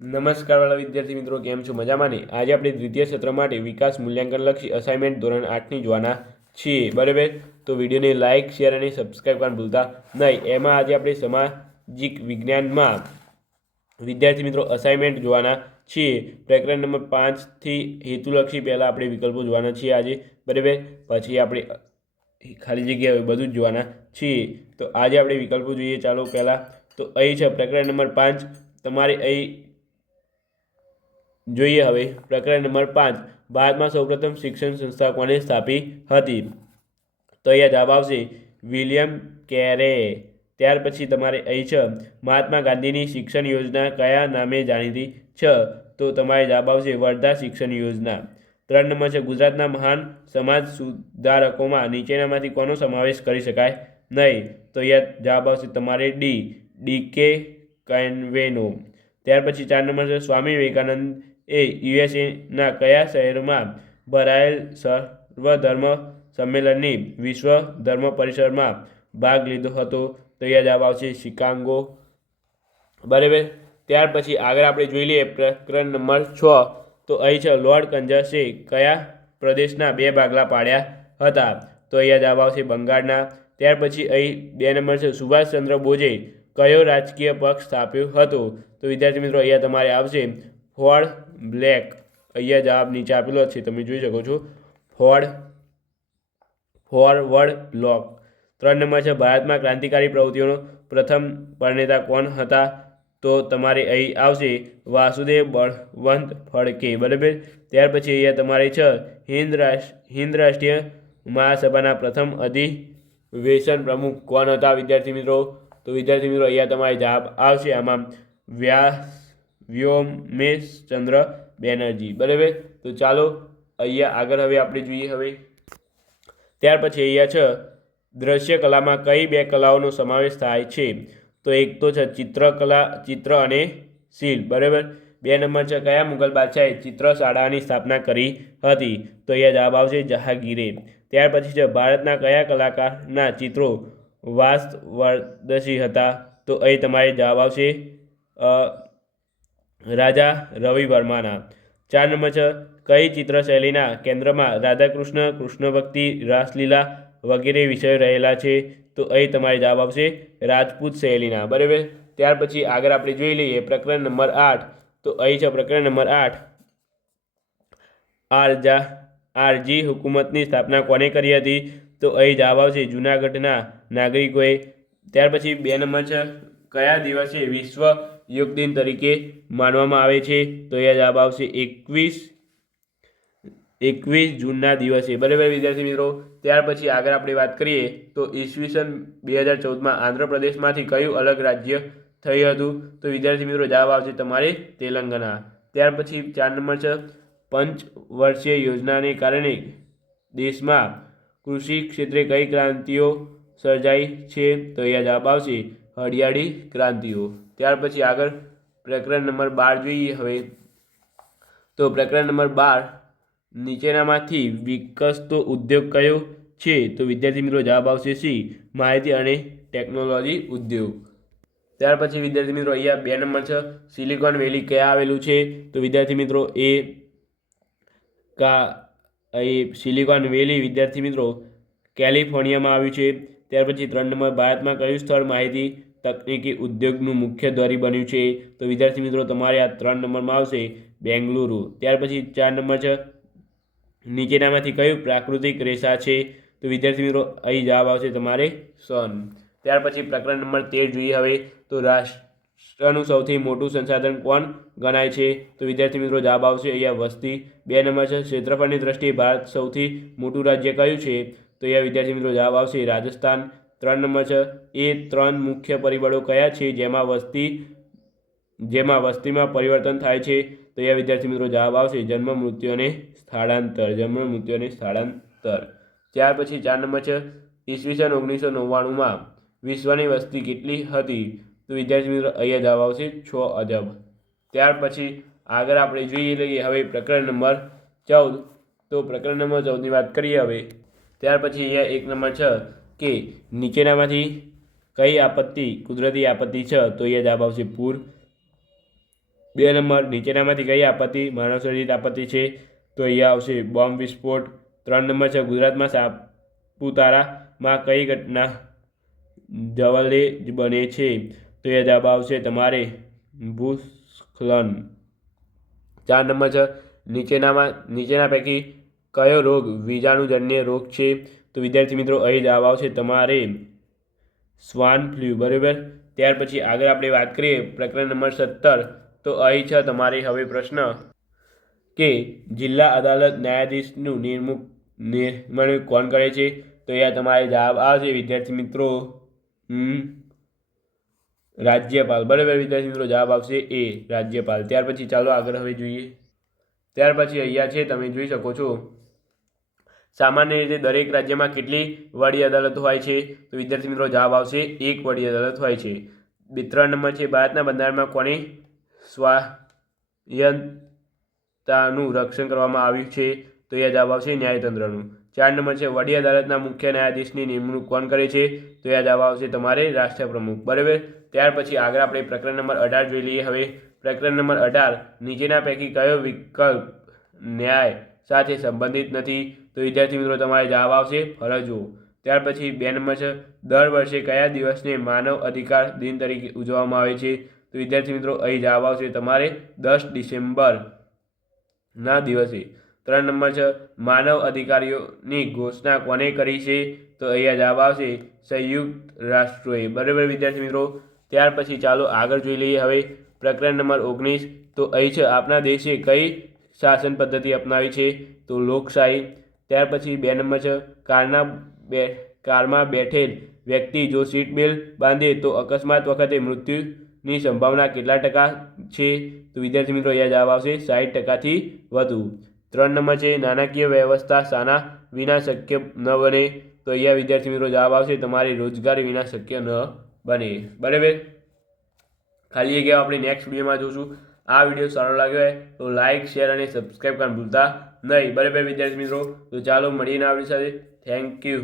નમસ્કાર વાળા વિદ્યાર્થી મિત્રો, કેમ છો? મજામાં નહીં? આજે આપણે દ્વિતીય સત્ર માટે વિકાસ મૂલ્યાંકન લક્ષી અસાઇનમેન્ટ ધોરણ 8ની જોવાના છીએ, બરાબર? તો વિડીયોને લાઇક, શેર અને સબસ્ક્રાઈબ કરવાનું ભૂલતા નહીં. એમાં આજે આપણે સામાજિક વિજ્ઞાનમાં વિદ્યાર્થી મિત્રો અસાઇનમેન્ટ જોવાના છીએ. પ્રકરણ નંબર 5થી હેતુલક્ષી પહેલાં આપણે વિકલ્પો જોવાના છીએ આજે, બરાબર? પછી આપણે ખાલી જગ્યા બધું જ જોવાના છીએ. તો આજે આપણે વિકલ્પો જોઈએ. ચાલો પહેલાં તો અહીં છે પ્રકરણ નંબર 5. તમારે અહીં જોઈએ. હવે પ્રકરણ નંબર 5, ભારતમાં સૌપ્રથમ શિક્ષણ સંસ્થા કોણે સ્થાપી હતી? તો અહીંયા જવાબ આવશે વિલિયમ કેરે. ત્યાર પછી તમારે અહીં છે મહાત્મા ગાંધીની શિક્ષણ યોજના કયા નામે જાણીતી છે? તો તમારે જવાબ આવશે વર્ધા શિક્ષણ યોજના. 3 નંબર છે ગુજરાતના મહાન સમાજ સુધારકોમાં નીચેનામાંથી કોનો સમાવેશ કરી શકાય નહીં? તો અહીંયા જવાબ આવશે તમારે ડી.કે. કન્વેનો. ત્યાર પછી 4 નંબર છે સ્વામી વિવેકાનંદ યુએસએના કયા શહેરમાં ભરાયેલ સર્વધર્મ સંમેલનની વિશ્વ ધર્મ પરિષદમાં ભાગ લીધો હતો? તો અહીંયા જવાબ આવશે શિકાગો, બરાબર? ત્યાર પછી આગળ આપણે જોઈ લઈએ પ્રકરણ નંબર 6. તો અહીં છે લોર્ડ કન્જસે કયા પ્રદેશના 2 ભાગલા પાડ્યા હતા? તો અહીંયા જવાબ આવશે બંગાળના. ત્યાર પછી અહીં 2 નંબર છે સુભાષચંદ્ર બોઝે કયો રાજકીય પક્ષ સ્થાપ્યો હતો? તો વિદ્યાર્થી મિત્રો અહીંયા તમારે આવશે ફોર્ડ બ્લેક. અહીંયા જવાબ નીચે આપેલો છે, તમે જોઈ શકો છો, ફોરવર્ડ બ્લોક. 3 નંબર છે ભારતમાં ક્રાંતિકારી પ્રવૃત્તિઓનો પ્રથમ પ્રણેતા કોણ હતા? તો તમારે અહીં આવશે વાસુદેવ બળવંત ફડકે, બરાબર? ત્યાર પછી અહીંયા તમારે છે હિન્દ રાષ્ટ્રીય મહાસભાના પ્રથમ અધિવેશન પ્રમુખ કોણ હતા વિદ્યાર્થી મિત્રો? તો વિદ્યાર્થી મિત્રો અહીંયા તમારે જવાબ આવશે આમાં વ્યોમેશચંદ્ર બેનર્જી, બરાબર? તો ચાલો અહીંયા આગળ હવે આપણે જોઈએ. હવે ત્યાર પછી અહીંયા છે દ્રશ્ય કલામાં કઈ 2 કલાઓનો સમાવેશ થાય છે? તો એક તો છે ચિત્રકલા, ચિત્ર અને શિલ્પ, બરાબર? 2 નંબર છે કયા મુગલ બાદશાહે ચિત્રશાળાની સ્થાપના કરી હતી? તો અહીંયા જવાબ આવશે જહાંગીરે. ત્યાર પછી છે ભારતના કયા કલાકારના ચિત્રો વાસ્તવદર્શી હતા? તો અહીં તમારે જવાબ આવશે રાજા રવિ વર્માના. 4 નંબર છે કઈ ચિત્રશૈલીના કેન્દ્રમાં રાધાકૃષ્ણ, કૃષ્ણભક્તિ, રાસલીલા વગેરે વિષયો રહેલા છે? તો અહીં તમારે જવાબ આવશે રાજપૂત શૈલીના, બરાબર? ત્યાર પછી આગળ આપણે જોઈ લઈએ પ્રકરણ નંબર 8. તો અહીં છે પ્રકરણ નંબર 8, આરજી હુકુમતની સ્થાપના કોને કરી હતી? તો અહીં જવાબ આવશે જૂનાગઢના નાગરિકોએ. ત્યાર પછી 2 નંબર છે કયા દિવસે વિશ્વ યોગ દિન તરીકે માનવામાં આવે છે? તો અહીંયા જવાબ આવશે 21 જૂનના દિવસે, બરાબર વિદ્યાર્થી મિત્રો? ત્યાર પછી આગળ આપણે વાત કરીએ તો ઈસવીસન 2014માં આંધ્રપ્રદેશમાંથી કયું અલગ રાજ્ય થયું હતું? તો વિદ્યાર્થી મિત્રો જવાબ આવશે તમારે તેલંગાણા. ત્યાર પછી 4 નંબર છે પંચવર્ષીય યોજનાને કારણે દેશમાં કૃષિ ક્ષેત્રે કઈ ક્રાંતિઓ સર્જાઈ છે? તો અહીંયા જવાબ આવશે હરિયાળી ક્રાંતિઓ. ત્યાર પછી આગળ પ્રકરણ નંબર 12 જોઈએ. હવે તો પ્રકરણ નંબર 12, નીચેનામાંથી વિકસતો ઉદ્યોગ કયો છે? તો વિદ્યાર્થી મિત્રો જવાબ આવશે સી, માહિતી અને ટેકનોલોજી ઉદ્યોગ. ત્યાર પછી વિદ્યાર્થી મિત્રો અહીંયા 2 નંબર છે સિલિકોન વેલી ક્યાં આવેલું છે? તો વિદ્યાર્થી મિત્રો સિલિકોન વેલી વિદ્યાર્થી મિત્રો કેલિફોર્નિયામાં આવ્યું છે. ત્યાર પછી 3 નંબર ભારતમાં કયું સ્થળ માહિતી તકનીકી ઉદ્યોગનું મુખ્ય દ્વારી બન્યું છે? તો વિદ્યાર્થી મિત્રો તમારે આ 3 નંબરમાં આવશે બેંગલુરુ. ત્યાર પછી 4 નંબર છે નીચેનામાંથી કયું પ્રાકૃતિક રેસા છે? તો વિદ્યાર્થી મિત્રો અહીં જવાબ આવશે તમારે સન. ત્યાર પછી પ્રકરણ નંબર 13 જોઈએ. હવે તો રાષ્ટ્રનું સૌથી મોટું સંસાધન કોણ ગણાય છે? તો વિદ્યાર્થી મિત્રો જવાબ આવશે અહીંયા વસ્તી. 2 નંબર છે ક્ષેત્રફળની દ્રષ્ટિએ ભારત સૌથી મોટું રાજ્ય કયું છે? તો અહીંયા વિદ્યાર્થી મિત્રો જવાબ આવશે રાજસ્થાન. 3 નંબર છે એ 3 મુખ્ય પરિબળો કયા છે જેમાં વસ્તીમાં પરિવર્તન થાય છે? તો અહીંયા વિદ્યાર્થી મિત્રો જવાબ આવશે જન્મ મૃત્યુ અને સ્થળાંતર. ત્યાર પછી 4 નંબર છે ઈસવીસન 1999માં વિશ્વની વસ્તી કેટલી હતી? તો વિદ્યાર્થી મિત્રો અહીંયા જવાબ આવશે 6 અજબ. ત્યાર પછી આગળ આપણે જોઈએ લઈએ હવે પ્રકરણ નંબર 14. તો પ્રકરણ નંબર 14ની વાત કરીએ હવે. ત્યાર પછી અહીંયા 1 નંબર છે કે નીચેનામાંથી કઈ આપત્તિ કુદરતી આપત્તિ છે? તો અહીંયા જવાબ આવશે પૂર. 2 નંબર, નીચેનામાંથી કઈ આપત્તિ માનવસર્જિત આપત્તિ છે? તો અહીંયા આવશે બોમ્બ વિસ્ફોટ. 3 નંબર છે, ગુજરાતમાં સાપુતારામાં કઈ ઘટના જવલ્લે બને છે? તો એ જવાબ આવશે તમારે ભૂસ્ખલન. 4 નંબર છે, નીચેના પૈકી કયો રોગ વીજાણુજન્ય રોગ છે? તો વિદ્યાર્થી મિત્રો અહીં જવાબ આવશે તમારે સ્વાન ફ્લૂ. બરાબર. ત્યાર પછી આગળ આપણે વાત કરીએ પ્રકરણ નંબર 17. તો અહીં છે તમારે હવે પ્રશ્ન કે જિલ્લા અદાલત ન્યાયાધીશનું નિર્માણ કોણ કરે છે? તો અહીંયા તમારે જવાબ આવશે વિદ્યાર્થી મિત્રો રાજ્યપાલ. બરાબર વિદ્યાર્થી મિત્રો, જવાબ આવશે એ રાજ્યપાલ. ત્યાર પછી ચાલો આગળ હવે જોઈએ. ત્યાર પછી અહીંયા છે તમે જોઈ શકો છો સામાન્ય રીતે દરેક રાજ્યમાં કેટલી વડી અદાલતો હોય છે? તો વિદ્યાર્થી મિત્રો જવાબ આવશે 1 વડી અદાલત હોય છે. 3 નંબર છે, ભારતના બંધારણમાં કોની સ્વાયત્તતાનું રક્ષણ કરવામાં આવ્યું છે? તો એ જવાબ આવશે ન્યાયતંત્રનું. 4 નંબર છે, વડી અદાલતના મુખ્ય ન્યાયાધીશની નિમણૂક કોણ કરે છે? તો એ જવાબ આવશે તમારે રાષ્ટ્રપ્રમુખ. બરાબર. ત્યાર પછી આગળ આપણે પ્રકરણ નંબર 18 જોઈ લઈએ. હવે પ્રકરણ નંબર 18, નીચેના પૈકી કયો વિકલ્પ ન્યાય સાથે સંબંધિત નથી? તો વિદ્યાર્થી મિત્રો તમારે જવાબ આવશે ફરજો. ત્યાર પછી 2 નંબર છે, દર વર્ષે કયા દિવસને માનવ અધિકાર દિન તરીકે ઉજવવામાં આવે છે? તો વિદ્યાર્થી મિત્રો અહીં જવાબ આવશે તમારે 10 ડિસેમ્બરના દિવસે. 3 નંબર છે, માનવ અધિકારીઓની ઘોષણા કોને કરી છે? તો અહીંયા જવાબ આવશે સંયુક્ત રાષ્ટ્રોએ. બરાબર વિદ્યાર્થી મિત્રો. ત્યાર પછી ચાલો આગળ જોઈ લઈએ. હવે પ્રકરણ નંબર 19. તો અહીં છે આપણા દેશે કઈ શાસન પદ્ધતિ અપનાવી છે? તો લોકશાહી. ત્યાર પછી 2 નંબર છે, કારમાં બેઠેલ વ્યક્તિ જો સીટ બેલ્ટ બાંધે તો અકસ્માત વખતે મૃત્યુની સંભાવના કેટલા ટકા છે? તો વિદ્યાર્થી મિત્રો અહીંયા જવાબ આવશે 60%થી વધુ. 3 નંબર છે, નાણાકીય વ્યવસ્થા શાના વિના શક્ય ન બને? તો અહીંયા વિદ્યાર્થી મિત્રો જવાબ આવશે તમારે રોજગારી વિના શક્ય ન બને. બરાબર. ખાલી એ આપણે નેક્સ્ટ વિડીયોમાં જોશું. આ વિડીયો સારો લાગ્યો હોય તો લાઇક, શેર અને સબસ્ક્રાઈબ કરવાનું ભૂલતા નહીં. બરાબર વિદ્યાર્થી મિત્રો. તો ચાલો મળીને આપણી સાથે. Thank you.